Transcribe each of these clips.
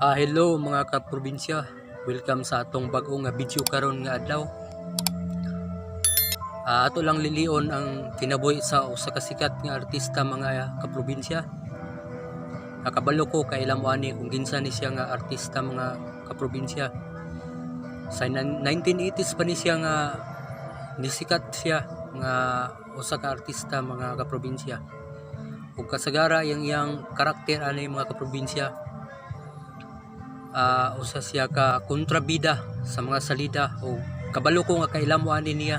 Hello mga kaprobinsya, welcome sa atong bagong video karon nga adlaw. Ato lang lilion ang kinabuhi sa usa ka sikat nga artista mga kaprobinsya. Nakabalo ko kay ilang ani kung ginsa ni siya nga artista mga kaprobinsya. Sa 1980s pa ni siya nga nisikat siya nga usa ka artista mga kaprobinsya. Ug kasagara iyang karakter ani mga kaprobinsya. Usa siya ka kontrabida sa mga salida o kabalo ko nga kailamo ani niya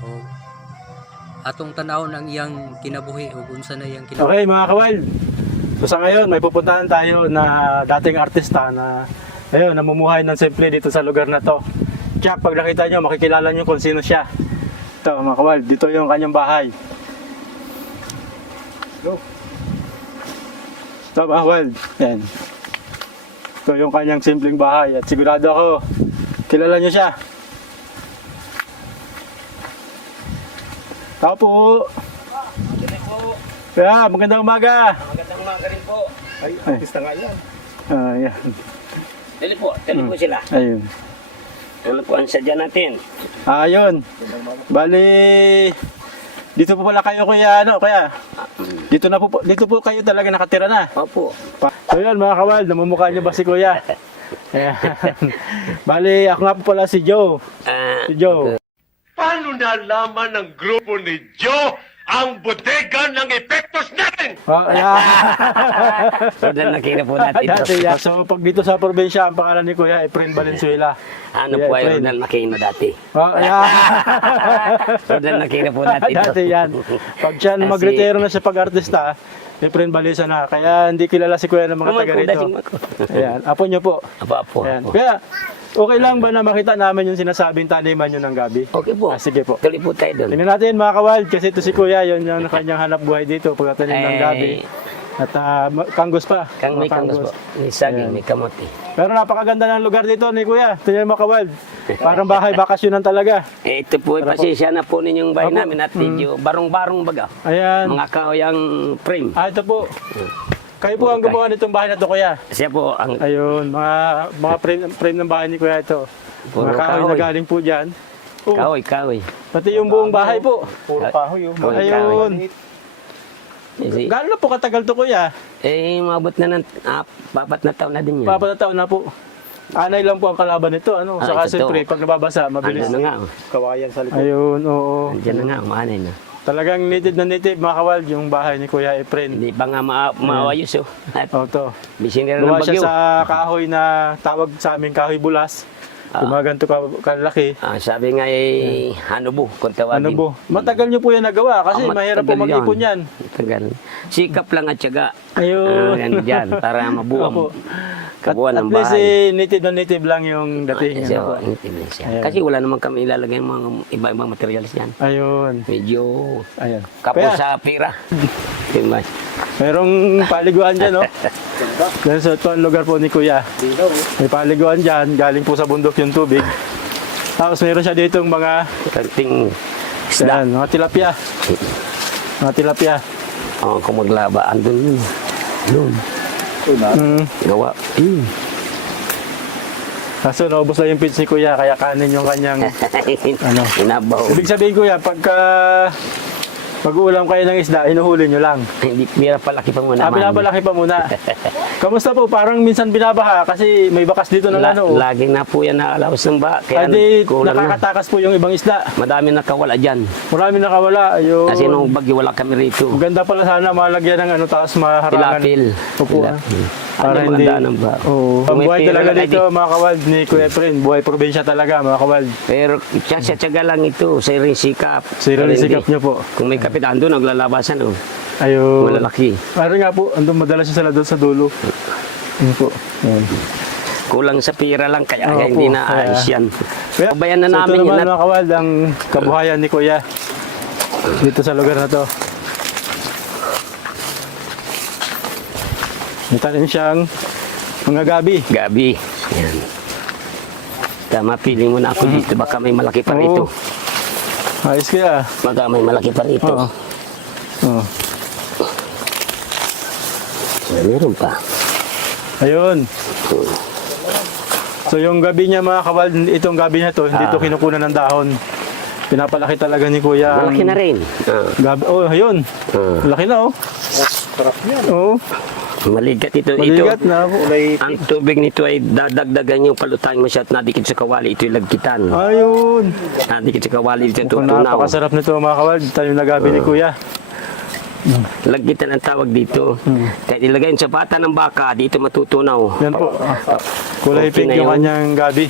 o atong tanawon ang iyang kinabuhi o unsa na iyang kinabuhi. Okay mga kawal, so sa ngayon may pupuntahan tayo na dating artista na ayun, namumuhay ng simple dito sa lugar na to. Kaya pag nakita nyo, makikilala nyo kung sino siya. Ito mga kawal, dito yung kanyang bahay. Ito mga kawal, yan. Ito yung kanyang simpleng bahay at sigurado ako, kilala nyo siya. Tao po. Kaya, magandang umaga. Magandang umaga rin po. Ay, artista nga yan. Yan. Dali po sila. Ayun. Ano po ang sadya natin? Ayun. Bali, dito po pala kayo kuya, kuya? Dito po kayo talaga nakatira na. Opo. So yun mga kawal, namumukha niyo ba si kuya? Ayan. Bali, ako nga po pala si Joe. Si Joe. Paano nalaman ng grupo ni Joe ang bodega ng epektos natin? Ayan. So, nakita po natin. Dati yan. So pag dito sa probinsya, ang pangalan ni kuya, Efren Valenzuela. Ano Kuya po ay Efren. Ronald Makino dati? Ayan. So, nakita po natin. Dati yan. Pag siya mag-retiro na siya pag-artista, Efren Balisa na. Kaya hindi kilala si kuya ng mga taga rito. Ayan. Apo niyo po. Apo. Ayan. Kaya, okay lang ba na makita namin yung sinasabing taniman nyo ng gabi? Okay po. Sige po. Tuloy po tayo doon. Tingnan natin mga kawal, kasi ito si kuya, yun yung kanyang hanap buhay dito pagkatanim ng gabi. At kanggos pa. May kanggos po. May saging, may kamote. Pero napakaganda ng lugar dito ni kuya. Tingnan mo kawal. Parang bahay bakasyonan talaga. Ito po, pasensya na po ninyong bahay Opo. namin at medyo barong-barong baga. Ayan. Mga kahoyang frame. Ito po. Kayo po ang gumawa nitong bahay na to kuya. Siya po ang Ayun, mga frame ng bahay ni kuya ito. Puro Mga kahoy na kahoy. galing po dyan. Oh, kahoy. pati yung buong bahay po. Puro kahoy. Ayun. Gaano na po katagal to kuya? Mabot na ng 4 na taon na din yan. Papat na taon na po. Anay lang po ang kalaban nito. Ano? Saka ito. siyempre, pag nababasa, mabilis. Ano na nga. Kawayan sa likod. Ayun, oo. Andiyan na nga, umaanay na. Talagang native na native, mga kawal, yung bahay ni Kuya Efren. Hindi pa nga maayos oh. At O, to. bisinira ng Gawa siya bagyo. sa kahoy na tawag sa amin kahoy bulas. Yung mga ganito kalaki. Sabi nga hanubo, kung tawagin. Ano po? Matagal nyo po yan nagawa kasi mahirap po matagal mag-ipon yan. Matagal. Sikap lang at syaga. Ayun. Yan dyan, para Opo. mabuang. At Kabuuan ng least bahay. native na native lang yung dating. So, Ano po. Ayan. Kasi wala naman kami ilalagay ng mga iba-ibang materials yan. Ayun. Medyo Ayan. kapos Kaya, sa pira. Diba? merong paliguan dyan, no? Dahil sa ito ang lugar po ni Kuya. May paliguan dyan, galing po sa bundok yung tubig. Tapos meron siya ditong mga, Kanting isda. yan, mga tilapia. Mga tilapia. Kung maglaba, andun yun. Doon. Gawa. Kaso naubos lang yung pitch ni Kuya, kaya kanin yung kanyang, Ano? Inabaw. ibig sabihin Kuya, pagka mag-uulam kayo ng isda, hinuhuli nyo lang. Hindi, mira palaki pa muna. Pinapalaki pa muna. Kamusta po? Parang minsan binabaha kasi may bakas dito ng ano. Laging na po yan nakalaos ng ba. Kaya Adi, kulang na. nakakatakas po yung ibang isda. Madami nakawala dyan. Marami nakawala. Ayun. Kasi nung bagyo wala kami rito. Ganda pala sana malagyan ng ano, taas maharangan. Tilapil. Opo. Para Ano hindi. maganda ng ba? Oo. Ang May buhay pera talaga lang, dito mga kawal ni Kuya Efren. Buhay probinsya talaga mga kawal. Pero tsaga lang ito. Sa rin sikap. Sira rin Pero sikap hindi. niyo po. Kung may kapitan doon, naglalabasan. Oh. Ayun. Malalaki. Parang nga po, andun madalas siya sila doon sa dulo. Ayun po. Ayun. Kulang sa pira lang. Kaya Opo, hindi na kaya- ayos yan. Kaya, Pabayan na so namin ito yun. naman mga kawal, ang kabuhayan ni Kuya dito sa lugar na to. May tanim siyang mga gabi. Gabi. Yan. Tama, piling mo na ako dito. Baka may malaki pa rito. Ayos kaya. Baka may malaki pa rito. Oo. Oo. Meron pa. Ayun. So yung gabi niya mga kawal, itong gabi niya to, hindi to kinukunan ng dahon. Pinapalaki talaga ni Kuya. ang Malaki na rin. Gabi. Oh, ayun. Malaki na oh. Sarap yan. Oo. Maligat ito. Maligat ito. na. Ang tubig nito ay dadagdagan yung palutang mo siya at nadikit sa kawali. Ito yung lagkitan. Ayun. Nadikit sa kawali. Ito yung Kung tutunaw. napakasarap nito mga kawal, tayo na gabi ni Kuya. Lagkitan ang tawag dito. Kahit ilagay sa pata ng baka, dito matutunaw. Yan po. Kulay Okay pink na yung yun. kanyang gabi.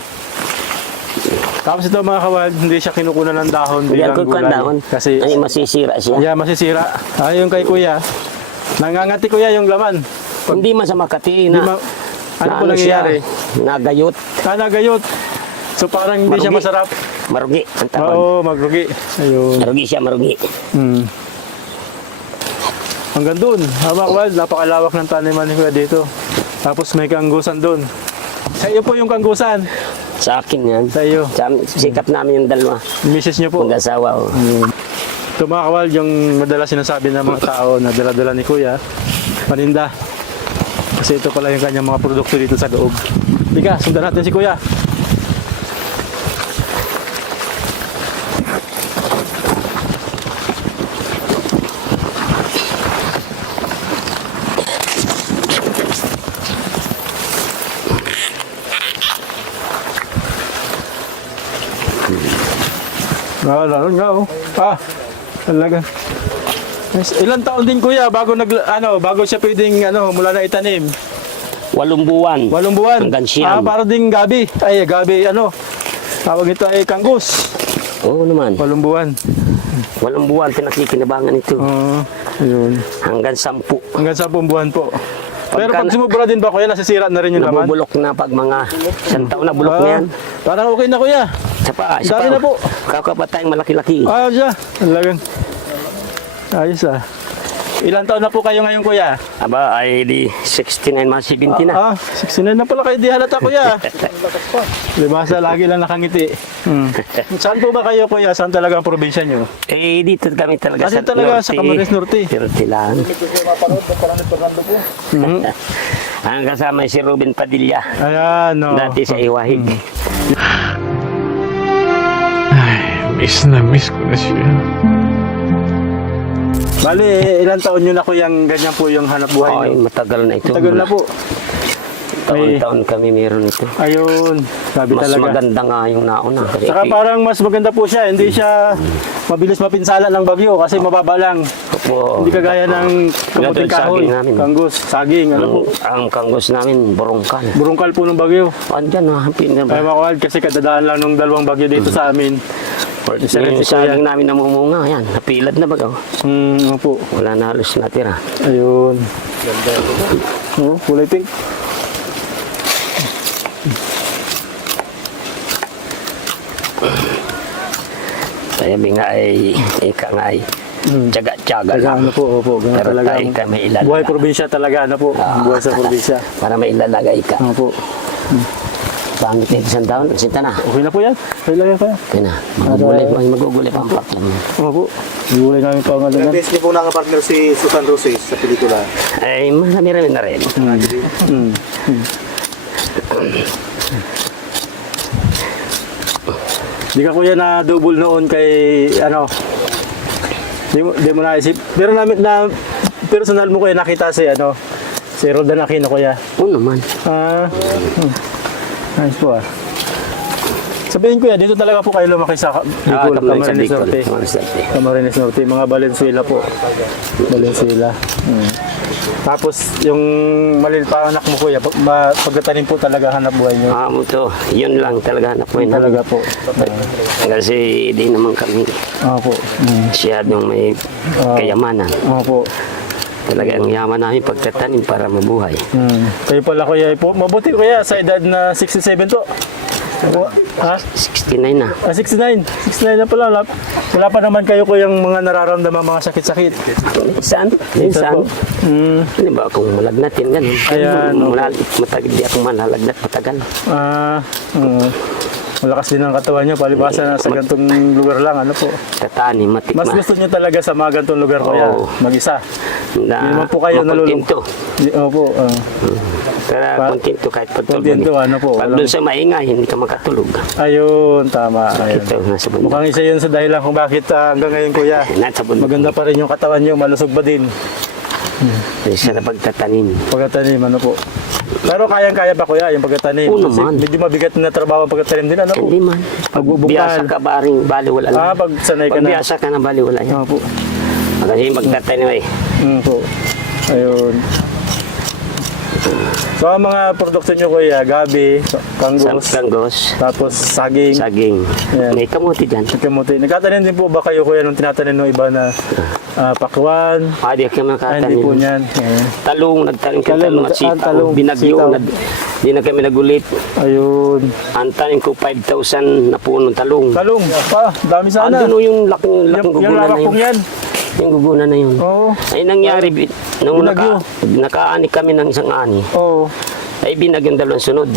Tapos ito mga kawal, hindi siya kinukunan ng dahon Hindi bilang ako gulay. dahon. Kasi Ay, masisira siya. yeah, masisira. Ayun kay Kuya. Nangangati Kuya yung laman. Hindi masama kati Hindi na. ano po nangyayari? Nagayot. Nagayot. So parang hindi siya Marugi. masarap. Marugi. Ang tawag. Oo, magrugi. Ayun. Marugi siya, marugi. Hanggang doon. Mga kawal, napakalawak ng taniman ni Kuya dito. Tapos may kanggusan doon. Sa iyo po yung kanggusan. Sa akin yan. Sa iyo. Sikap namin yung dalawa. Misis niyo po. Mag-asawa. Oh. Ito mga kawal, yung madalas sinasabi ng mga tao na dala-dala ni Kuya, paninda. Kasi ito pala yung kanyang mga produkto dito sa loob. Bika, sundan natin si Kuya. Lalo nga oh. Talaga. Yes, ilang taon din Kuya bago siya pwedeng mula na itanim? 8 buwan. 8 buwan. Hanggang siyam. Para ding gabi. Ay, gabi tawag ito ay kanggus. Oo naman. 8 buwan. 8 buwan pinakikinabangan ito. Ayun. Hanggang 10. Hanggang 10 buwan po. Pero Pagka pag sumubra din ba Kuya, nasisira na rin yung laman? Nabubulok na pag mga 1 taon na bulok na yan. Parang okay na Kuya. Dami na po. Kakapatayang malaki-laki. Ayos siya. Talagang. Ayos Ilang taon na po kayo ngayon Kuya? Aba, ay di 69 mga 70 na. 69 na pala kayo, di halata Kuya. Libasa, lagi lang nakangiti. Saan po ba kayo Kuya? Saan talaga ang probinsya nyo? Eh, dito kami talaga Kasi sa talaga Norte. sa Camarines Norte. Norte lang. Ang kasama si Ruben Padilla. Ayan, no. Dati sa Iwahig. Miss na miss ko na siya. Bali, ilang taon nyo na Kuyang ganyan po yung hanap buhay Ay, nyo? matagal na ito. Tagal na po. Taon-taon kami meron ito. Ayun, sabi Mas talaga. maganda nga yung nauna. Saka parang mas maganda po siya, hindi siya mabilis mapinsala ng bagyo kasi mababa lang. po, Hindi kagaya ng kamuting Saging kahoy, namin. kanggus, saging, ano po. ang kanggos namin, burungkal. Burungkal po ng bagyo. Andyan, hampin na Ay ba? makawal kasi kadadaan lang ng 2 bagyo dito sa amin. Isa rin Yung si Kuya. saging namin namumunga, yan, napilad na baga. Ano po. Wala na halos natira. Ayun. Oh, kulay pink. Kaya nga ay, ika nga ay, tsaga-tsaga Talaga, lang. ano po, opo. Ganun Pero talaga. tayo ka may ilalaga. Buhay probinsya talaga, ano po. Buhay sa probinsya. Para may ilalagay ka. Ano po. Pangit na isang taon, nagsita na. Okay na po yan. Okay lang yan kaya. Okay na, magugulay pa ang paklam. Opo. Gulay namin pa ang Ilang beses niyo po nakapartner si Susan Roses sa pelikula? Ay, marami-rami na rin. Di ka kuya na double noon kay di mo naisip. Pero na personal mo kuya nakita si si Roldan Aquino kuya. Oo naman. Nice po Sabihin kuya, dito talaga po kayo lumaki sa Bicol, Camarines Norte. Camarines Norte, mga Valenzuela po. Valenzuela. Tapos yung malil pa anak mo kuya, pagkatanim po talaga hanap buhay niyo. Mo to, yun lang talaga hanap mo Talaga po. Kasi di naman kami Opo. siyadong may kayamanan. Opo. Talaga ang yaman namin pagtatanim para mabuhay. Kayo pala kuya, mabuti kuya sa edad na 67 to. Ha? 69 na. 69. 69 na pala. Wala pa naman kayo kuyang mga nararamdaman mga sakit-sakit. Minsan. Hindi ba kung malagnatin ganun. Ayan, okay. Matagal di ako malalagnat matagal. Malakas din ang katawan nyo, palibasa na sa gantong lugar lang, ano po. Tatani, matikma. Mas gusto nyo talaga sa mga gantong lugar ko yan, Oo. mag-isa. Na Hindi naman po kayo makontento. Opo, Kaya kontento kahit pagtulog. kontento, ano po. Pag doon sa maingay, hindi ka makatulog. Ayun, tama. Ayun. Ito, nasa bundok. Mukhang isa yun sa dahilan kung bakit hanggang ngayon kuya, Nasa bundok. maganda pa rin yung katawan nyo, malusog ba din Isa na pagtatanim. pagkatanim, ano po. Pero kayang-kaya pa kuya yung pagkatanim. Oo Kasi naman. medyo mabigat na trabaho ang pagkatanim din, ano po. Hindi man. Pag Magbubungkal. biyasa ka baring bali wala lang. Pag sanay ka Pag na. biyasa ka na bali wala yan. Ano po. Kasi magtatanim ay Po. Ayun. So ang mga produkto nyo kuya, gabi, kanggos, sanggos, tapos saging, saging. Yan. May kamuti dyan. kamuti. Nagkatanim din po ba kayo kuya nung tinatanim ng iba na pakwan? Di ka Hindi po makatanim. niyan. Ayan. Talong, nagtanim ka Talong, talong at sitaw. talong, Binagyo. sitaw. Di na kami nagulit. Ayun. Ang tanim ko 5,000 na punong talong. Talong, pa, dami sana. Andun yung laking Yung gugunan na lalakong yun. yan. Yung gugunan na yun. Oo. Ay nangyari, nung Binagyo. nakaani kami ng isang ani, Oo. ay binagyan dalawang sunod.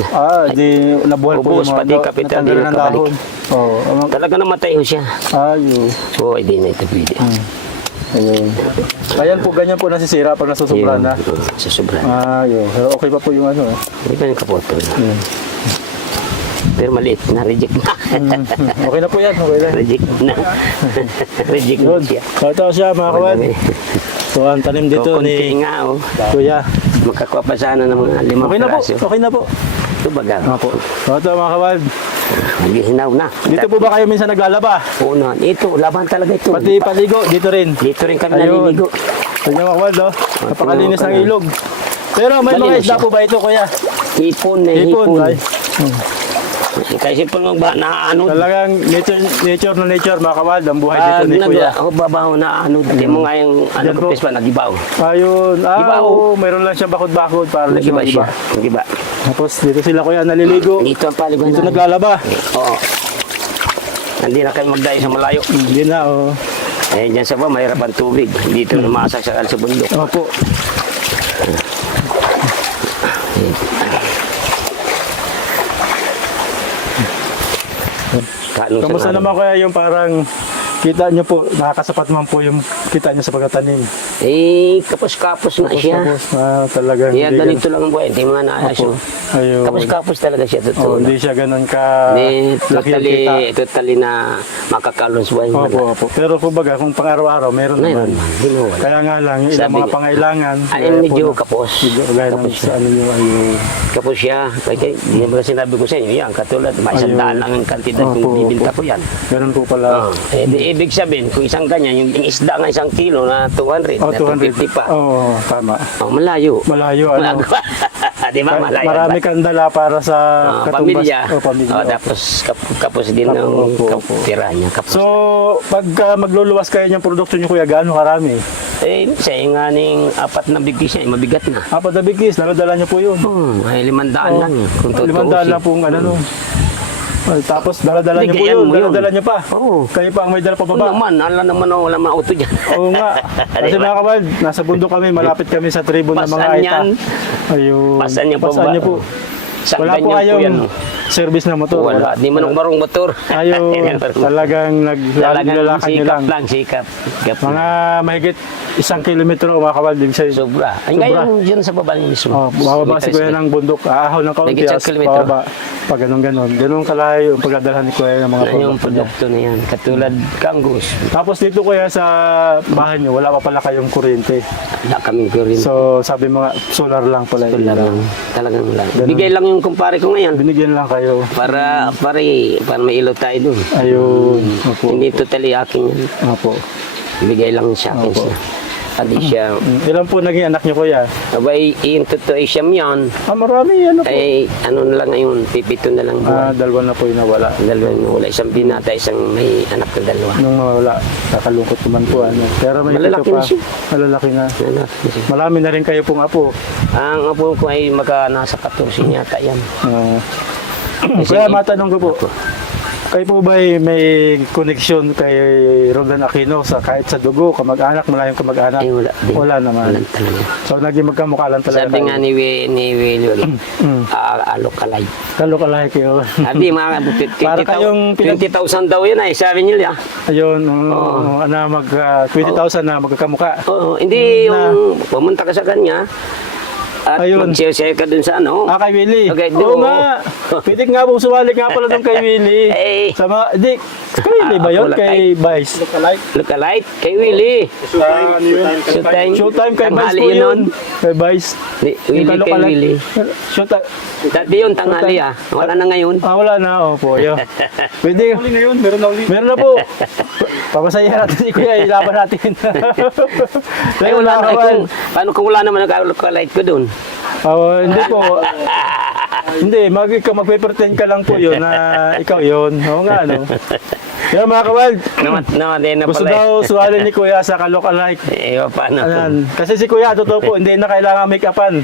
Di nabuhal po Ubus, yung pati mga kapital, natanggalan di ng nakabalik. dahon. Oo. Talaga namatay ho siya. Ayun. Oo, hindi na ito pwede. Ayun. Ayan po, ganyan po nasisira pag nasusubra na. Sa sobra. Ayun. Pero okay pa po yung ano. Hindi pa yung kapotol. Pero maliit na, reject na. Okay na po yan. Okay na. Reject na. Reject na Yun. siya. Ito siya mga kawan. So ang tanim dito Kukunti ni nga, oh. Kuya. Makakuha pa sana ng mga 5 Okay na po. piraso. Okay na po. Ito baga. Opo. So ito mga kawan. Naghihinaw na. Dito po ba kayo minsan naglalaba? Oo na. Ito, laban talaga ito. Pati paligo, dito rin. Dito rin kami Ayun. naliligo. Tignan mo kawan, no? Napakalinis ng tingnan mo ka na. ilog. Pero may mga Malinis isda siya. po ba ito, Kuya? Hipon na Hipon. hipon. Ay. Kasi po nung ba, naano. Talagang nature na nature, mga kawan. Ang buhay dito ni Kuya. Ako babaw na ano. Di mo nga yung ano Yan ko po. pa nagibaw. Ayun. Iba, Oo, mayroon lang siya bakod-bakod para sa Nagiba mga siya. iba. Nagiba. Tapos dito sila Kuya naliligo. Dito ang paliguan Dito namin. naglalaba. Oo. Hindi na kayo magdayo sa malayo. Hindi na, oh. Eh, dyan sa ba, mahirap ang tubig. Dito lumasak sa bundok. Opo. Kamusta naman Kuya yung parang kita nyo po, nakakasapat naman po yung kita nyo sa pagkatanim. Eh, kapos-kapos na siya. Tapos, talagang Kaya hindi ganito lang ang buhay. Hindi mga naayos. Opo. Ayun. Kapos-kapos talaga siya. Oh, Totoo. hindi siya ganun ka Hindi, laki ang kita. totally na makakalons buhay. Opo, opo. Pero kumbaga, kung pang-araw-araw, meron Meron naman. man. Hindi mo wala. Kaya nga lang, yung ilang Sabi mga niya, pangailangan. Ay, gaya medyo po ng- kapos. Gaya ng Kapos sa siya. ano nyo, ayun. Kapos siya. Kaya, hindi ba sinabi ko sa inyo, yan, katulad, may isang Ayun. daan lang ang kantidad Opo, kung bibinta opo. ko yan. Ganun po pala. Ibig sabihin, kung isang ganyan, yung isda nga isang kilo na 200, Oh, na 200. 250 pa. Oo, tama. Oh, malayo. Malayo, ano. Di ba, malayo. Marami kang dala para sa katumbas. Pamilya. Oh, pamilya. Oh, tapos kapos din ng Opo, opo. tira niya. Kapos. So, pag magluluwas kayo ng produkto nyo, Kuya, gaano karami? Siya nga ning 4 na bigis niya, mabigat na. Apat na bigis, dala nyo po yun. Ay 500 lang. Kung 500 lang pong ano nun. Ay, tapos dala-dala nyo po Bigyan yun, mo yun. dala-dala nyo pa. Oo. Kayo pa ang may dala pa Oo baba. naman, ala naman wala mga auto dyan. Oo nga. Kasi Diba? mga kabal, nasa bundok kami, malapit kami sa tribo ng mga Pasan Aita. yan. Ayun. Pasan niyo po Pasan ba? niyo po. Sa Wala po ganyan kayong yan. service na motor. Wala, di man ako marong motor. Ayun, talagang Talagang naglalakad nyo sikap lang. lang, sikap. Sikap Mga lang. mahigit 1 kilometro mga kabal, din siya. Sobra. Ay, Sobra. ngayon yun sa baba niyo mismo. Oh, bababa si Kuya ng bundok, aahaw ng kaunti, Mahigit 1 as kilometro. bababa. Pag ganun-ganon. Ganun kalayo yung pagdadalhan ni Kuya ng mga Yan yung produkto niya. produkto na yan. Katulad kangus. Tapos dito Kuya sa bahay niyo, wala pa pala kayong kuryente. Wala kaming kurin. So sabi mga solar lang pala. Wala lang. Talagang wala. Ganun. Bigay lang yung kumpare ko ngayon. Binigyan lang kayo. Para may ilaw tayo dun. Ayun. Opo. Hindi totally akin yan. Opo. Bigay lang sa akin Opo. siya. Hindi siya. Ilan po naging anak niyo Kuya? Abay, yung totoo siyam yan. Marami ano po. Ay, ano na lang ngayon, pipito na lang buwan. Dalawa na po yung nawala. Dalawa yung wala. Isang binata, isang may anak na dalawa. Nung nawala, kakalungkot naman po. Ano. Pero may Malalaki ito pa. na siya. Malalaki na. Anak na siya. Marami na rin kayo pong apo. Ang apo ko ay nasa 14 yata yan. Kaya matanong ko po, Kayo po ba may koneksyon kay Roldan Aquino sa kahit sa dugo, kamag-anak, malayong kamag-anak? Ay, wala din. Wala naman. Wala talaga. So naging magkamukha lang talaga. Sabi nga ni Willie, alok-alay. Kalok-alay kayo. Sabi mga Para kayong 20,000 daw yun ay sabi niya. Ayun, mag 20,000 na magkakamukha. Oo, hindi yung pumunta ka sa kanya at Ayun. mag-share ka dun sa ano. Kay Willie. Okay, Oo doon. nga. Pwede nga po sumali nga pala doon kay Willie. Eh. Sama, di, kay Willie ba yun? Wala Kay Vice. Look-alike kay Willie. Showtime kay Vice Tanghali po yun yun. nun. Kay Vice. Willie Yung kay kalok-alike. Willie. Showtime. Dati yun, tanghali Wala na ngayon. Wala na. Opo, yun. Pwede. Meron na po. Papasaya natin si Kuya. Ilaban natin. Ay, wala na. Paano kung wala naman nag-look-alike ko dun? Hindi po. Hindi, magpe-pretend ka lang po yun na ikaw yun. Oo nga, no? Kaya mga kawal, gusto daw suwalin ni Kuya sa kalok-alike. Eh, paano? Ayan. Kasi si Kuya, totoo po, hindi na kailangan make-upan.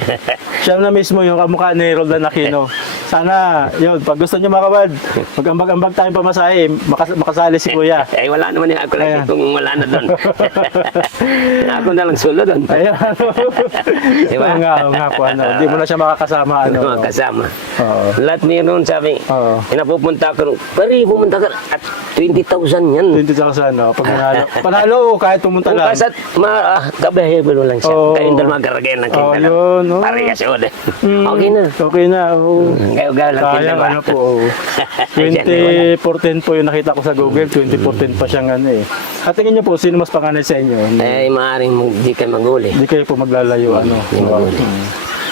Siya na mismo yung kamukha ni Roldan Aquino. Sana, yun, pag gusto niyo mga kawal, mag-ambag-ambag tayong pamasahe, makasali si Kuya. Eh, wala naman yung ako lang Ayan. kung wala na doon. Ako na lang solo doon. Ayan. Diba? Oo nga po, ano. Hindi mo na siya makakasama. Ano. Mga kasama. Oo. Lahat meron sabi, Oo. pinapupunta ko, pari pumunta ka at 20,000 yan. 20,000, no? Pag nanalo. Panalo, kahit pumunta Kung lang. kasat, kabahebalo lang siya. Oo. Kayong dalawa garagayan lang kayong Oo, dalawa. yun, oo. Parehas yun. Mm, Okay na. Okay na, oo. Gayo-gayo lang kayong Sayang, dalawa. ano po, oo. 2014 po yung nakita ko sa Google, 2014 pa siyang ano eh. At tingin niyo po, sino mas panganay sa inyo? Eh, maaaring di kayo maguli. Hindi kayo po maglalayo, ano. Hindi maguli.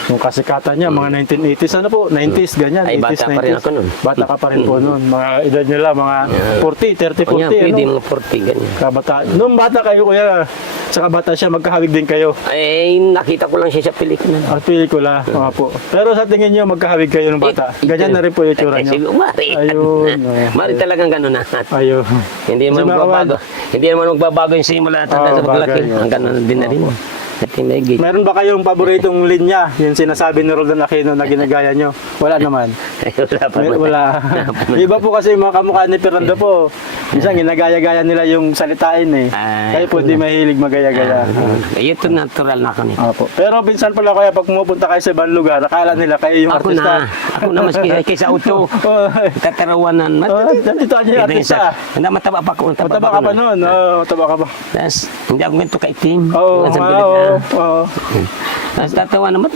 Yung kasikatan niya, mga 1980s, ano po, 90s, ganyan. Ay, 80s, bata pa rin ako nun. Bata ka pa rin po nun. Mga edad nila, mga 40, 30, 40, O yan, pwede ano. mga 40, ganyan. Kabata. Nung bata kayo, kuya, sa kabata siya, magkahawig din kayo. Eh, nakita ko lang siya sa pelikula. Ang pelikula, mga po. Pero sa tingin niyo, magkahawig kayo ng bata. Ganyan na rin po yung itsura niyo. Siguro, Mari. Ayun. Mari talagang gano'n na. Ayun. Hindi naman Kasi magbabago. Hindi naman magbabago yung simula at hanggang sa bagay, paglaki. oo. Hanggang na din na rin. At tinigit. Meron ba kayong paboritong linya? Yung sinasabi ni Roldan Aquino na ginagaya nyo? Wala naman. Wala pa. Wala. Iba po kasi yung mga kamukha ni Fernando po. Minsan ginagaya-gaya nila yung salitain eh. Kaya po di mahilig magaya-gaya. Ito natural na kami. Opo. Pero minsan pala kaya pag pumupunta kayo sa ibang lugar, akala nila kayo yung Ako artista. na maski kaysa auto. Tatarawanan. Nandito niyo yung artista. Hindi mataba pa ko. Mataba ka pa noon. Mataba ka pa. Tapos, hindi ako ganito kaitim. Oo. Nasa bilit na. Oo. Tapos tatawa naman.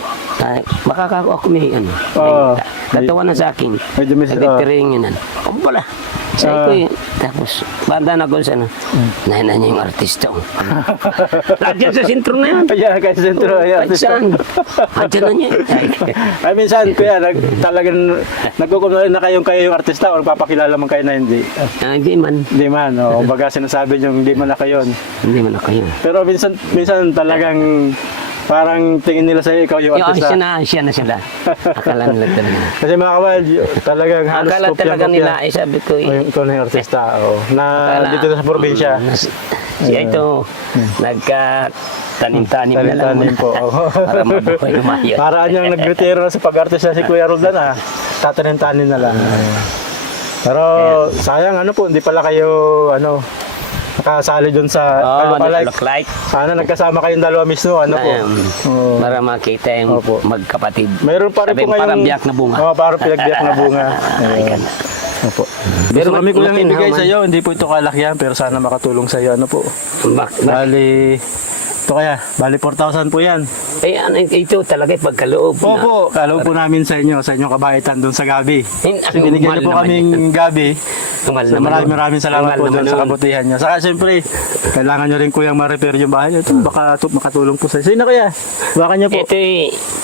Makakako ako may ano. Oo. Tatawa na sa akin. Medyo may Nagtiringinan. Ang pala. Sabi ko eh. Tapos, banda na ko sa ano. Nahinan niya yung artista. Nandiyan sa sentro na yan. Ayan, kaya sa sentro. Ayan, Kahit artista. saan. Nandiyan na niya. Ay minsan, kuya, talagang nagkukumulay na kayo yung artista o nagpapakilala man kayo na hindi. Hindi man. Hindi man, o baga sinasabi nyo, hindi man na kayo. Hindi man ako yun. Pero minsan talagang parang tingin nila sa'yo, ikaw yung artista. Siya na sila. Akala nila talaga. Kasi mga kawal, talagang halos Akala talaga nila, eh sabi ko eh. Ikaw na yung artista, na Akala- dito na sa probinsya. Siya ito, nagka-tanim-tanim na lang. Tanim po. Para mabuhay lumayo. Paraan niyang nag-retiro na sa pag-artista si Kuya Roldan tatanim-tanim na lang. Pero sayang po, hindi pala kayo nakasali doon sa Kalok-alike. look like. Sana nagkasama kayong dalawa mismo, po. Oo. Para makita yung Opo. magkapatid. Mayroon pa rin Sabi, po ngayong... parang biyak na bunga. Oo, parang pinagbiyak na bunga. Ay, Opo. Pero Pero kami ko lang makinhawa ibigay man. sa iyo, hindi po ito kalakyan, pero sana makatulong sa iyo. Po? Bali, ito kaya, bali 4,000 po yan. Ito talaga pagkaloob na. Opo, kaloob po namin sa inyong kabaitan doon sa gabi. Kasi Ang binigyan mahal niyo po naman kaming gabi. Tumal So, naman. maraming salamat Tumal po naman doon sa nun. kabutihan niyo. Saka siyempre, kailangan niyo rin kuyang ma-repair yung bahay niyo. Ito, baka makatulong po sa iyo. Sino kaya? Baka niyo po. Ito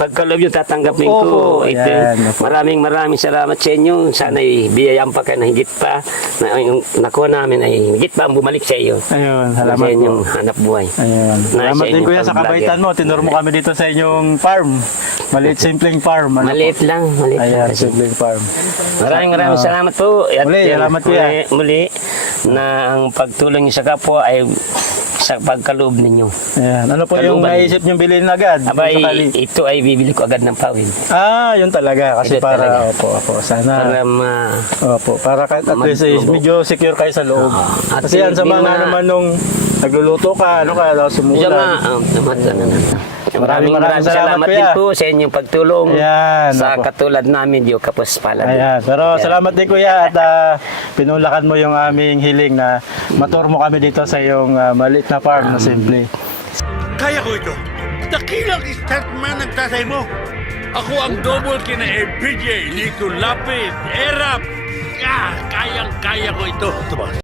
pagkaloob yung tatanggapin Opo, ko. Ito, yan, opo. maraming salamat sa inyo. Sana biyayaan pa kayo na higit pa. Na yung nakuha namin ay higit pa ang bumalik sa iyo. Ayun, Sa salamat po. inyong hanap buhay. Ayun. Salamat din kuya sa kabaitan mo. Tinuro mo kami dito sa inyong farm. Maliit simpleng farm. Maliit lang. Maliit Ayan, lang. simpleng farm. Maraming salamat po. At Muli, yan, salamat, kuya. muli na ang pagtulong niyo sa kapwa ay sa pagkaloob ninyo. Ayan. Ano po yung Kalooban. naisip niyong bilhin agad? Abay, Kung sakali? ito ay bibili ko agad ng pawid. Yun talaga. Kasi Ito talaga. opo, sana. Para Para kahit at least medyo secure kayo sa loob. Oo. At Kasi yan, hindi sama nga ma- naman nung nagluluto ka, tapos Diyan nga, sumulan. maraming salamat kuya. din po sa inyong pagtulong Ayan, sa opo. katulad namin, Diyo kapos palad. Ayan. Pero salamat din kuya at pinulakan mo yung aming hiling na matur mo kami dito sa iyong maliit na farm na simple. Kaya ko ito. Dakilang statman ang tatay mo. Ako ang double kina FPJ, Nico Lapid, Erap. Kayang-kaya ko ito.